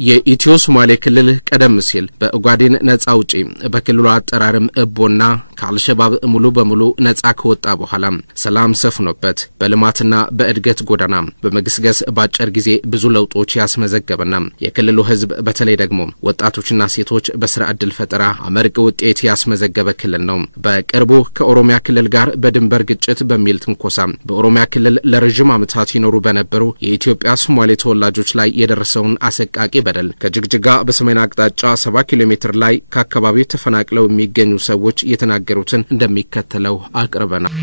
የኢትዮ ሶማሌ ክልል ቀደም ሲል በኡጋዴን ነፃ አውጪ በክልሉ አጠራርም እቦና ከአልሸባብ ሙሉ በሙሉ ነፃ ከወጣ በኋላ ሰላም ሰፍኖበት በልማትና በእድገት ጎዳና በመግስገስ ባጭር ጊዜ ብዙ ለውጦች ያስመዘገበና የክልሉ ህዝብ በተለይ ደግሞ ወጣቶችና ሴቶች በስራ ዕድል ፈጠራ አመርቂ ውጤት ያስመዘገበ ክልል ነው። በቅርቡ ከኦሮሚያ ክልል ጋር በድንበር ግጭት በሚል ትንኮሳ በኦሮሚያ ክልል ለረጅም ዓመታት ይኖሩ በነበሩ የኢትዮጵያ ሶማሌ ተወላጆች ላይ የደረሰውን አሰቃቂ በደል ከጅግጅጋ በሰሜን አቅጣጫ 70 ኪሎ ሜትር ላይ ከአካባቢው ተፈናቅለው የሚገኙ ሰዎች የተናገሩትን እንደሚከተለው አቅርበናል።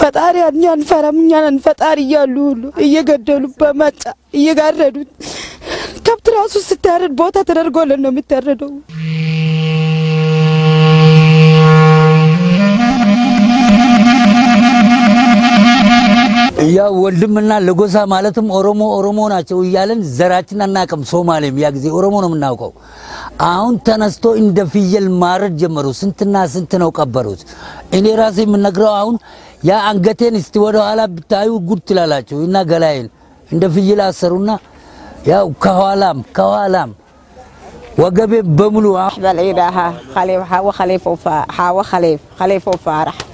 ፈጣሪ አንኛን ፈረምኛን ፈጣሪ ያሉ ሁሉ እየገደሉ በመጫ እየጋረዱት ከብት ራሱ ስታረድ ቦታ ተደርጎልን ነው የሚታረደው። ያ ወልድምና ለጎሳ ማለትም ኦሮሞ ናቸው ይያለን ዘራችን አናቀም። ሶማሌም ያ ጊዜ ኦሮሞ ነው የምናውቀው። አሁን ተነስቶ እንደ ፍየል ማረድ ጀመሩ። ስንትና ስንት ነው ቀበሩት። እኔ ራሴ የምነግረው አሁን ያ አንገቴን እስቲ ወደ ኋላ ብታዩ ጉድ ትላላችሁ እና ገላይን እንደ ፍየል አሰሩና يا كوالام وقبي بملو بالعيدة خليفة وخليفة خليفة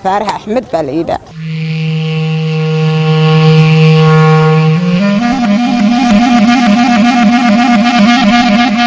فارح أحمد بالعيدة